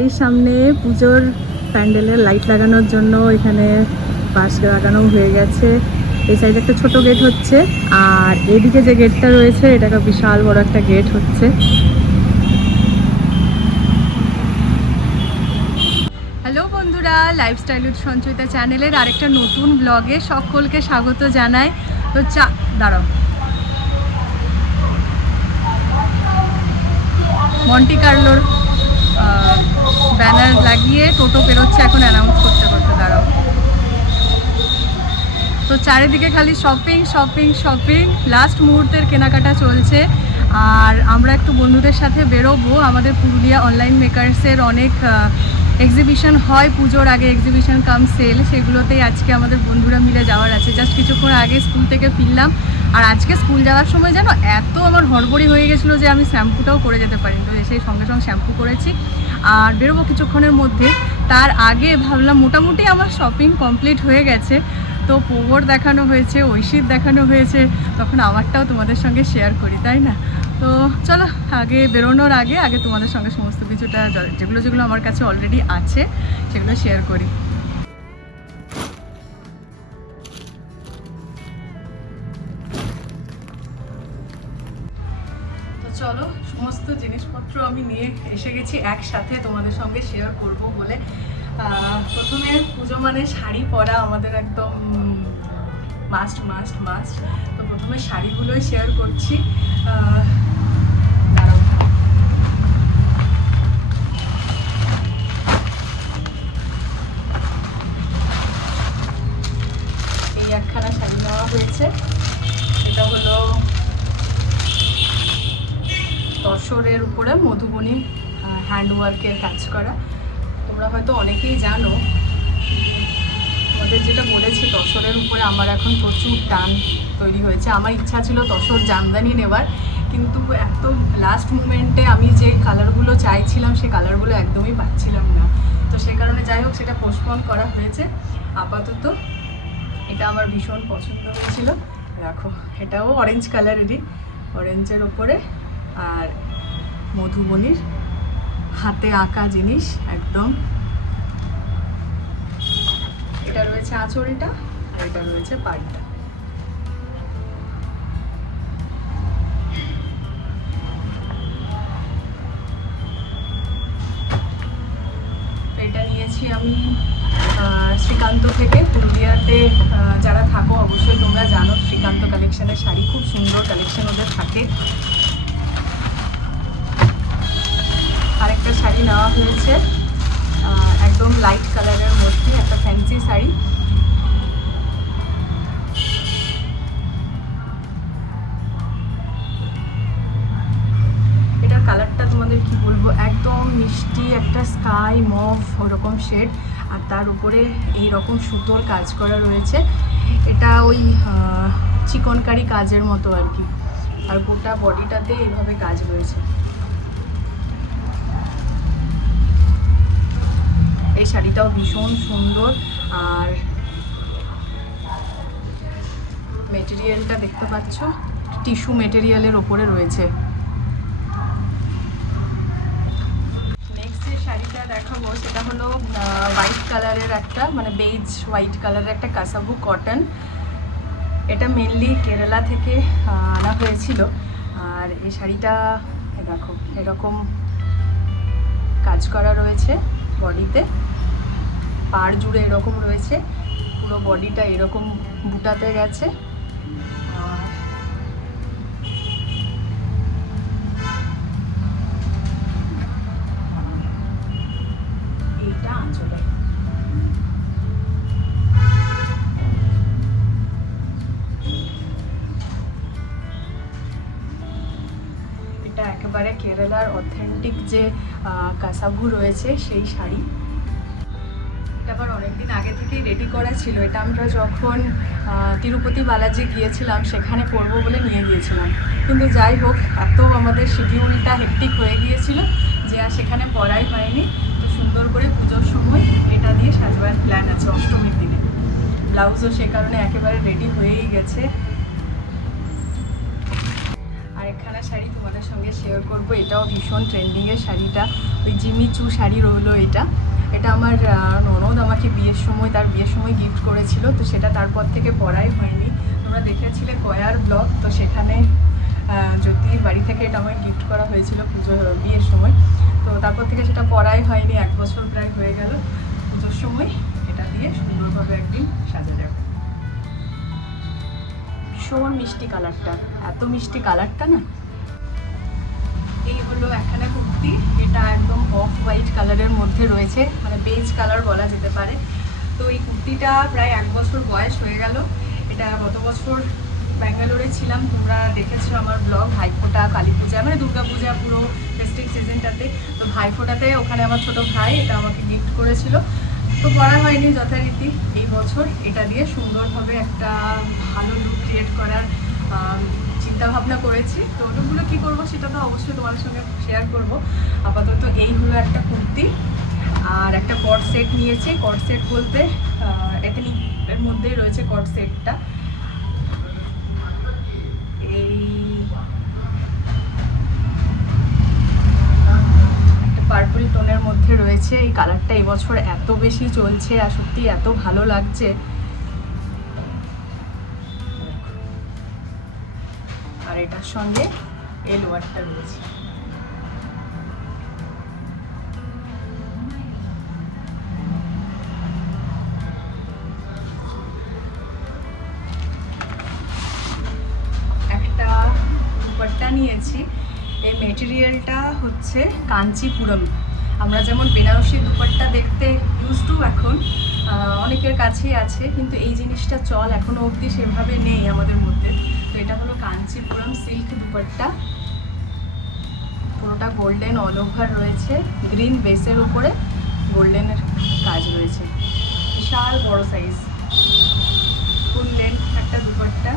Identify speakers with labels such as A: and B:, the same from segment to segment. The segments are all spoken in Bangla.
A: বাড়ির সামনে পুজোর প্যান্ডেলের লাইট লাগানোর জন্য এখানে বাঁশ লাগানো হয়ে গেছে। এই সাইডে একটা ছোট গেট হচ্ছে আর এদিকে যে গেটটা রয়েছে এটা একটা বিশাল বড় একটা গেট হচ্ছে। হ্যালো বন্ধুরা লাইফস্টাইল উইথ সঞ্চয়িতা চ্যানেলের আরেকটা নতুন ব্লগে সকলকে স্বাগত জানাই। তো চা, দাঁড়াও। মন্টি কার্লোর ব্যানার লাগিয়ে টোটো বেরোচ্ছে এখন অ্যানাউন্স করতে করতে, দাঁড়াও। তো চারিদিকে খালি শপিং শপিং শপিং লাস্ট মুহূর্তের কেনাকাটা চলছে। আর আমরা একটু বন্ধুদের সাথে বেরোবো। আমাদের পুরুলিয়া অনলাইন মেকার্সের অনেক এক্সিবিশন হয়। পুজোর আগে এক্সিবিশন কাম সেল সেগুলোতেই আজকে আমাদের বন্ধুরা মিলে যাওয়ার আছে। জাস্ট কিছুক্ষণ আগে স্কুল থেকে ফিরলাম। আর আজকে স্কুল যাওয়ার সময় যেন এত আমার হড়বড়ি হয়ে গেছিল যে আমি শ্যাম্পুটাও করে যেতে পারিনি। তো সেই সঙ্গে সঙ্গে শ্যাম্পু করেছি। আর বেরোবো কিছুক্ষণের মধ্যে। তার আগে ভাবলাম মোটামুটি আমার শপিং কমপ্লিট হয়ে গেছে। তো পোবর দেখানো হয়েছে, ঐশীর দেখানো হয়েছে। তখন আমারটাও তোমাদের সঙ্গে শেয়ার করি, তাই না? তো চলো, আগে বেরোনোর আগে আগে তোমাদের সঙ্গে সমস্ত কিছুটা, যেগুলো যেগুলো আমার কাছে অলরেডি আছে, সেগুলো শেয়ার করি। নিয়ে এসে গেছি একসাথে তোমাদের সঙ্গে শেয়ার করব বলে। প্রথমে পুজো মানে শাড়ি পরা আমাদের একদম মাস্ট মাস্ট মাস্ট তো প্রথমে শাড়িগুলোই শেয়ার করছি। এই একখানা শাড়ি নেওয়া হয়েছে এটা হলো তসরের উপরে মধুবনী হ্যান্ডওয়ার্কের কাজ করা। তোমরা হয়তো অনেকেই জানো, তোমাদের যেটা বলেছি, তসরের উপরে আমার এখন প্রচুর টান তৈরি হয়েছে। আমার ইচ্ছা ছিল তসর জামদানি নেবার কিন্তু এত লাস্ট মুমেন্টে আমি যে কালারগুলো চাইছিলাম সেই কালারগুলো একদমই পাচ্ছিলাম না। তো সে কারণে যাই হোক, সেটা পোস্টপন করা হয়েছে। আপাতত এটা আমার ভীষণ পছন্দ হয়েছিল। দেখো এটাও অরেঞ্জ কালারেরই অরেঞ্জের ওপরে আর মধুবনির হাতে আঁকা জিনিস, একদম। এটা রয়েছে আঁচলটা আর এটা রয়েছে পাড়টা এটা নিয়েছি আমি শ্রীকান্ত থেকে। পুরুলিয়াতে যারা থাকো অবশ্যই তোমরা জানো, শ্রীকান্ত কালেকশনের শাড়ি খুব সুন্দর কালেকশন ওদের থাকে। শাড়ি নেওয়া হয়েছে। একদম লাইট কালারের মধ্যে একটা ফ্যান্সি শাড়ি। এটার কালারটা তোমাদের কি বলব? একদম মিষ্টি একটা স্কাই মফ ওরকম শেড আর তার উপরে এই রকম সুতোর কাজ করা রয়েছে। এটা ওই চিকনকারি কাজের মতো আর কি। আর গোটা বডিটাতে এইভাবে কাজ রয়েছে। এই শাড়িটাও ভীষণ সুন্দর। আর মেটেরিয়ালটা দেখতে পাচ্ছ? টিস্যু মেটেরিয়ালের ওপরে রয়েছে। নেক্সট যে শাড়িটা দেখাবো, সেটা হলো হোয়াইট কালারের একটা মানে বেজ হোয়াইট কালারের একটা কাসাবু কটন এটা মেনলি কেরালা থেকে আনা হয়েছিল। আর এই শাড়িটা দেখো, এরকম কাজ করা রয়েছে বডিতে। পাড় জুড়ে এরকম রয়েছে, পুরো বডিটা এরকম বুটাতে গেছে। একেবারে কেরালার অথেন্টিক যে কাসাভু রয়েছে, সেই শাড়ি। এটা আবার অনেকদিন আগে থেকেই রেডি করা ছিল। এটা আমরা যখন তিরুপতি বালাজি গিয়েছিলাম, সেখানে পরবো বলে নিয়ে গিয়েছিলাম। কিন্তু যাই হোক, এত আমাদের শিডিউলটা হেক্টিক হয়ে গিয়েছিল যে আর সেখানে পড়াই হয়নি। তো সুন্দর করে পুজোর সময় এটা দিয়ে সাজবার প্ল্যান আছে অষ্টমীর দিনে। ব্লাউজও সে কারণে একেবারে রেডি হয়েই গেছে। আরেকখানা শাড়ি তোমাদের সঙ্গে শেয়ার করব, এটাও ভীষণ ট্রেন্ডিংয়ের শাড়িটা। ওই জিমিচু শাড়ি রইল এটা। এটা আমার ননদ আমাকে বিয়ের সময়, তার বিয়ের সময় গিফট করেছিল, তো সেটা তারপর থেকে পরাই হয়নি। তোমরা দেখেছিলে কয়ার ব্লগ, তো সেখানে যদি বাড়ি থেকে এটা আমাকে গিফট করা হয়েছিল পুজো, বিয়ের সময়। তো তারপর থেকে সেটা পরাই হয়নি, এক বছর প্রায় হয়ে গেল। পুজোর সময় এটা দিয়ে সুন্দরভাবে একদিন সাজা হবে ভীষণ মিষ্টি কালারটা, এত মিষ্টি কালারটা না। এই হলো একখানা কুর্তি। এটা একদম অফ হোয়াইট কালারের মধ্যে রয়েছে। মানে বেজ কালার বলা যেতে পারে। তো এই কুর্তিটা প্রায় এক বছর বয়স হয়ে গেল। এটা গত বছর ব্যাঙ্গালোরে ছিলাম। তোমরা দেখেছ আমার ব্লগ ভাইফোঁটা কালী পূজা মানে দুর্গা পূজা পুরো ফেস্টিভ সিজনটাতে তো ভাইফোঁটাতে ওখানে আমার ছোট ভাই এটা আমাকে গিফট করেছিল। তো পড়া হয়নি যথারীতি এই বছর। এটা দিয়ে সুন্দরভাবে একটা ভালো লুক ক্রিয়েট করার চিন্তা ভাবনা করেছি। তো ওগুলো কী করব সেটা তো অবশ্যই তোমাদের সঙ্গে শেয়ার করব। আপাতত এই হলো একটা কুর্তি আর একটা কট সেট নিয়েছি। কট সেট বলতে এথেনিকের মধ্যেই রয়েছে কট সেটটা এই পার্পল টোনের মধ্যে রয়েছে। এই কালারটা এবছর এত বেশি চলছে আর সত্যি এত ভালো লাগছে। এটার সঙ্গে এই লোয়ারটা রয়েছে। একটা দুপাট্টা নিয়েছি। এই মেটেরিয়ালটা হচ্ছে কাঞ্চিপুরম। আমরা যেমন বেনারসি দুপাট্টা দেখতে ইউজ টু এখন অনেকের কাছেই আছে, কিন্তু এই জিনিসটা চল এখনও অবধি সেভাবে নেই আমাদের মধ্যে। এটা হলো কাঞ্চিপুরম সিল্ক দুপাট্টা। পুরোটা গোল্ডেন অল ওভার রয়েছে। গ্রিন বেসের উপরে গোল্ডেনের কাজ রয়েছে। বিশাল বড় সাইজ ফুল লেন্থ একটা দুপাট্টা।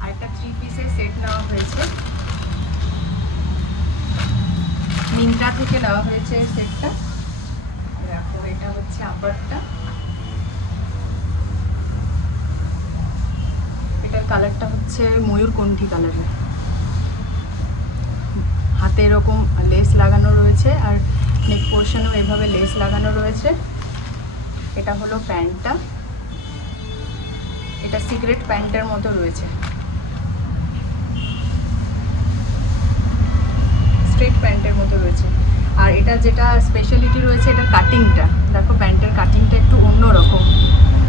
A: আর একটা থ্রি পিসের সেট নেওয়া হয়েছে। মিন্ত্রা থেকে নেওয়া হয়েছে সেটটা দেখো, এটা হচ্ছে আপারটা এটার কালারটা হচ্ছে ময়ূরকণ্ঠী কালারের হাতে এরকম লেস লাগানো রয়েছে আর নেক পোর্শনেও এভাবে লেস লাগানো রয়েছে। এটা হলো প্যান্টটা। এটা সিগারেট প্যান্টের মতো রয়েছে। স্ট্রেট প্যান্টের মতো রয়েছে। আর এটা যেটা স্পেশালিটি রয়েছে, এটা কাটিংটা দেখো প্যান্টের কাটিংটা একটু অন্যরকম। আর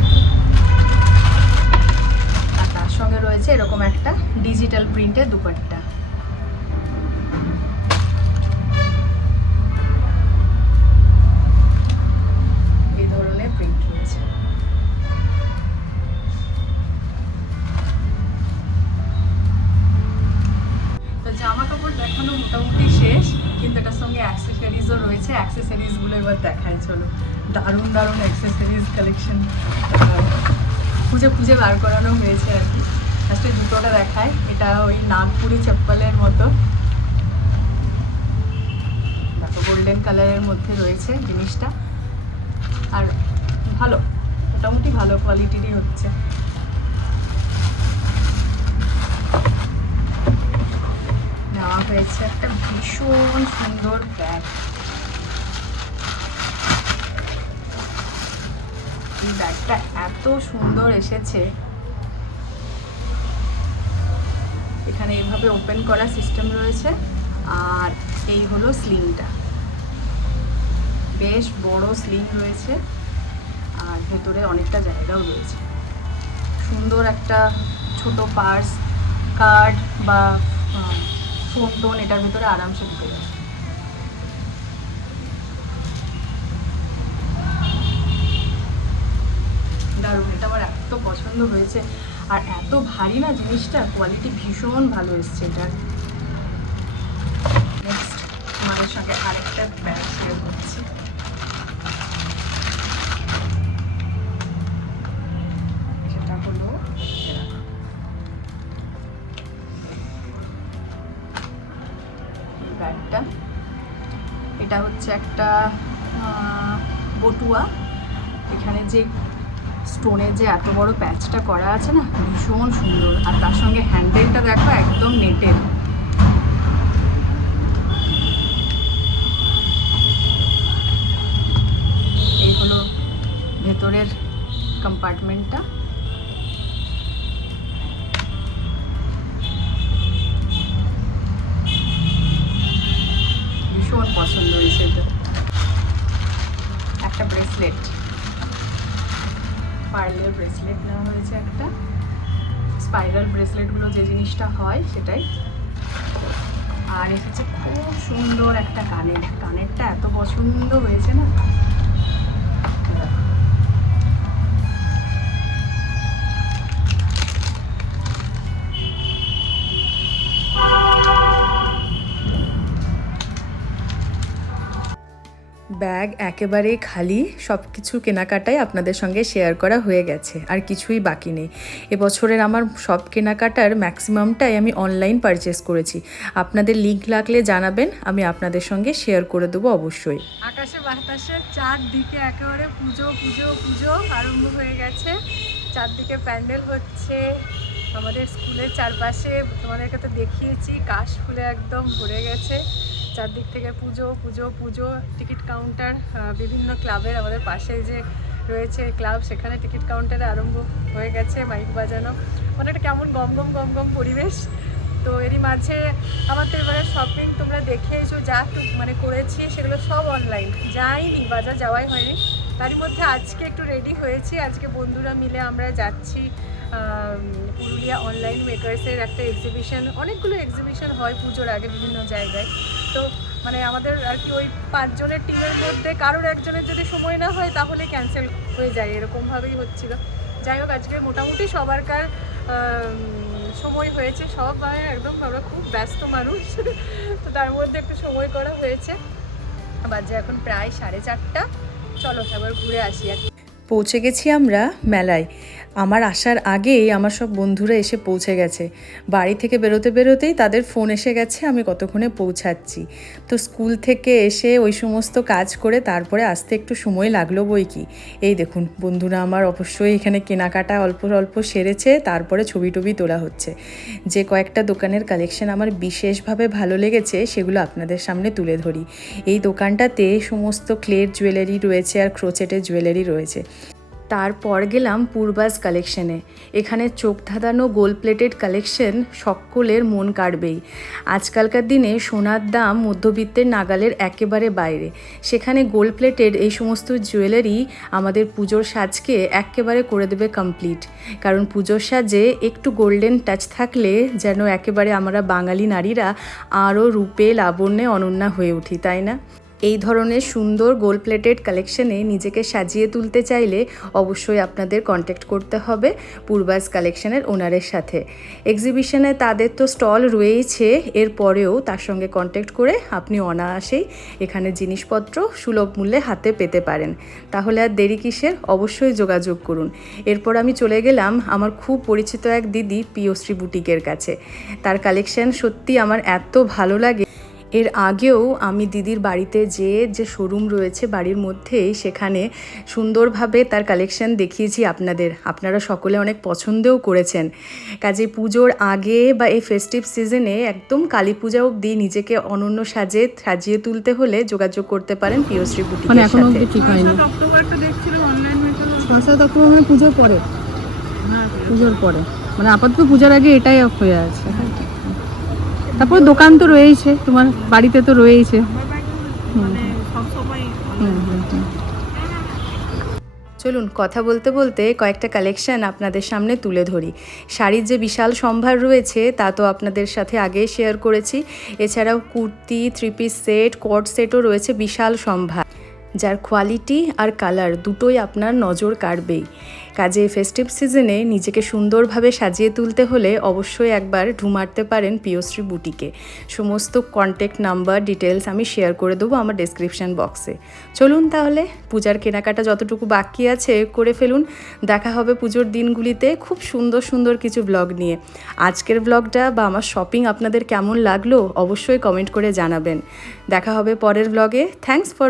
A: সঙ্গে রয়েছে এরকম একটা ডিজিটাল প্রিন্টের দুপাট্টা। এই ধরনের প্রিন্ট জামা কাপড় দেখানো মোটামুটি শেষ, কিন্তু এটার সঙ্গে রয়েছে। অ্যাক্সেসরিজগুলো এবার দেখাই, চলো। দারুণ দারুণ অ্যাক্সেসরিজ কালেকশন খুঁজে খুঁজে বার করানো হয়েছে আর কি। ফার্স্টে জুতোটা দেখায় এটা ওই নাগপুরি চপ্পলের মতো। গোল্ডেন কালারের মধ্যে রয়েছে জিনিসটা। আর ভালো, মোটামুটি ভালো কোয়ালিটিরই হচ্ছে। নেওয়া হয়েছে একটা ভীষণ সুন্দর ব্যাগ ব্যাগটা এত সুন্দর এসেছে। এখানে এইভাবে ওপেন করা সিস্টেম রয়েছে, আর এই হলো স্লিংটা বেশ বড় স্লিং রয়েছে, আর ভেতরে অনেকটা জায়গাও রয়েছে। সুন্দর একটা ছোট পার্স কার্ড বা ফোন টোন এটার ভিতরে আরামসে ঢুকে যাবে দারুণ এটা আমার এত পছন্দ হয়েছে। আর এত ভারী না জিনিসটা কোয়ালিটি ভীষণ ভালো এসছে এটার। নেক্সট তোমাদের সঙ্গে আরেকটা ব্যাগ শেয়ার করছি। সেটা হলো। ব্যাগটা। এটা হচ্ছে একটা বটুয়া। এখানে যে স্টোনের যে এত বড় প্যাচটা করা আছে না, ভীষণ সুন্দর। আর তার সঙ্গে হ্যান্ডেলটা দেখো, একদম নেটের এই হলো ভেতরের কম্পার্টমেন্টটা ভীষণ পছন্দ হয়েছে একটা ব্রেসলেট পার্লের ব্রেসলেট নেওয়া হয়েছে একটা। স্পাইরাল ব্রেসলেটগুলো যে জিনিসটা হয় সেটাই। আর এসেছে খুব সুন্দর একটা কানের। কানেরটা এত পছন্দ হয়েছে না? ব্যাগ একেবারেই খালি সব কিছু কেনাকাটাই আপনাদের সঙ্গে শেয়ার করা হয়ে গেছে, আর কিছুই বাকি নেই। এবছরের আমার সব কেনাকাটার ম্যাক্সিমামটাই আমি অনলাইন পারচেস করেছি। আপনাদের লিঙ্ক লাগলে জানাবেন, আমি আপনাদের সঙ্গে শেয়ার করে দেবো অবশ্যই। আকাশে বাতাসে চারদিকে একেবারে পুজো পুজো পুজো আরম্ভ হয়ে গেছে। চারদিকে প্যান্ডেল হচ্ছে, আমাদের স্কুলের চারপাশে তোমাদেরকে তো দেখিয়েছি, কাশ ফুলে একদম ভরে গেছে। চারদিক থেকে পুজো পুজো পুজো, টিকিট কাউন্টার বিভিন্ন ক্লাবের আমাদের পাশে যে রয়েছে ক্লাব, সেখানে টিকিট কাউন্টারে আরম্ভ হয়ে গেছে, মাইক বাজানো। মানে একটা কেমন গম গম গম গম পরিবেশ। তো এরই মাঝে আমার তো এবারে শপিং তোমরা দেখেছ যা একটু মানে করেছি, সেগুলো সব অনলাইন যাইনি, বাজার যাওয়াই হয়নি। তারই মধ্যে আজকে একটু রেডি হয়েছি। আজকে বন্ধুরা মিলে আমরা যাচ্ছি পুরুলিয়া অনলাইন মেকার্সের একটা এক্সিবিশন অনেকগুলো এক্সিবিশন হয় পুজোর আগে বিভিন্ন জায়গায়। তো মানে আমাদের আর কি ওই পাঁচজনের টিমের মধ্যে কারোর একজনের যদি সময় না হয়, তাহলে ক্যান্সেল হয়ে যায়। এরকমভাবেই হচ্ছিল। যাই হোক, আজকে মোটামুটি সবারকার সময় হয়েছে। সব মানে একদম আমরা খুব ব্যস্ত মানুষ। তো তার মধ্যে একটু সময় করা হয়েছে। বাজে এখন প্রায় সাড়ে চারটা। চলো, এবার ঘুরে আসি। আর পৌঁছে গেছি আমরা মেলায়। আমার আসার আগেই আমার সব বন্ধুরা এসে পৌঁছে গেছে। বাড়ি থেকে বেরোতে বেরোতেই তাদের ফোন এসে গেছে, আমি কতক্ষণে পৌঁছাচ্ছি। তো স্কুল থেকে এসে ওই সমস্ত কাজ করে তারপরে আসতে একটু সময় লাগল বই কি। এই দেখুন বন্ধুরা আমার অবশ্যই এখানে কেনাকাটা অল্প অল্প সেরেছে, তারপরে ছবি টবি তোলা হচ্ছে। যে কয়েকটা দোকানের কালেকশন আমার বিশেষভাবে ভালো লেগেছে, সেগুলো আপনাদের সামনে তুলে ধরি। এই দোকানটাতে সমস্ত ক্লের জুয়েলারি রয়েছে আর ক্রোচেটের জুয়েলারি রয়েছে। তারপর গেলাম পূর্বাস কালেকশনে এখানে চোখ ধাঁধানো গোল প্লেটেড কালেকশন সকলের মন কাড়বেই। আজকালকার দিনে সোনার দাম মধ্যবিত্তের নাগালের একেবারে বাইরে। সেখানে গোল্ড প্লেটেড এই সমস্ত জুয়েলারি আমাদের পুজোর সাজকে একেবারে করে দেবে কমপ্লিট কারণ পুজোর সাজে একটু গোল্ডেন টাচ থাকলে যেন একেবারে আমরা বাঙালি নারীরা আরও রূপে লাবণ্যে অনন্যা হয়ে উঠি, তাই না? এই ধরনের সুন্দর গোল প্লেটেড কালেকশনে নিজেকে সাজিয়ে তুলতে চাইলে অবশ্যই আপনাদের কন্ট্যাক্ট করতে হবে পূর্বাস কালেকশনের ওনারের সাথে। এক্সিবিশনে তাদের তো স্টল রয়েইছে এরপরেও তার সঙ্গে কন্ট্যাক্ট করে আপনি অনায়াসেই এখানে জিনিসপত্র সুলভ মূল্যে হাতে পেতে পারেন। তাহলে আর দেরি কিসের? অবশ্যই যোগাযোগ করুন। এরপর আমি চলে গেলাম আমার খুব পরিচিত এক দিদি পিওশ্রী বুটিকের কাছে। তার কালেকশন সত্যি আমার এত ভালো লাগে। এর আগেও আমি দিদির বাড়িতে যে যে শোরুম রয়েছে বাড়ির মধ্যেই সেখানে সুন্দরভাবে তার কালেকশন দেখিয়েছি আপনাদের। আপনারা সকলে অনেক পছন্দও করেছেন। কাজে পুজোর আগে বা এই ফেস্টিভ সিজনে একদম কালী পূজা অবধি নিজেকে অনন্য সাজে সাজিয়ে তুলতে হলে যোগাযোগ করতে পারেন পিওশ্রী
B: মানে
A: বুটিকের
B: এখনও
A: সাথে।
B: অব্দি ঠিক হয়নি। ছয় সাত অক্টোবর মানে পুজোর পরে।
C: হ্যাঁ
B: পুজোর পরে। মানে আপাতত পূজার আগে এটাই অফ হয়ে আছে। তারপর দোকান তো রয়েইছে তোমার বাড়িতে তো রয়েইছে।
C: মানে সব সময়
B: হুম হুম হুম।
A: চলুন কথা বলতে বলতে কয়েকটা কালেকশন আপনাদের সামনে তুলে ধরি। শাড়ির যে বিশাল সম্ভার রয়েছে তা তো আপনাদের সাথে আগেই শেয়ার করেছি। এছাড়াও কুর্তি থ্রি পিস সেট কট সেটও রয়েছে বিশাল সম্ভার। যার কোয়ালিটি আর কালার দুটোই আপনার নজর কাড়বেই। কাজে ফেস্টিভ সিজনে নিজেকে সুন্দরভাবে সাজিয়ে তুলতে হলে অবশ্যই একবার ঢুমারতে পারেন পিওশ্রী বুটিকে। সমস্ত কন্ট্যাক্ট নাম্বার ডিটেলস আমি শেয়ার করে দেবো আমার ডেসক্রিপশন বক্সে চলুন তাহলে পূজার কেনাকাটা যতটুকু বাকি আছে করে ফেলুন। দেখা হবে পুজোর দিনগুলিতে খুব সুন্দর সুন্দর কিছু ব্লগ নিয়ে। আজকের ব্লগটা বা আমার শপিং আপনাদের কেমন লাগল অবশ্যই কমেন্ট করে জানাবেন। দেখা হবে পরের ব্লগে থ্যাঙ্কস ফর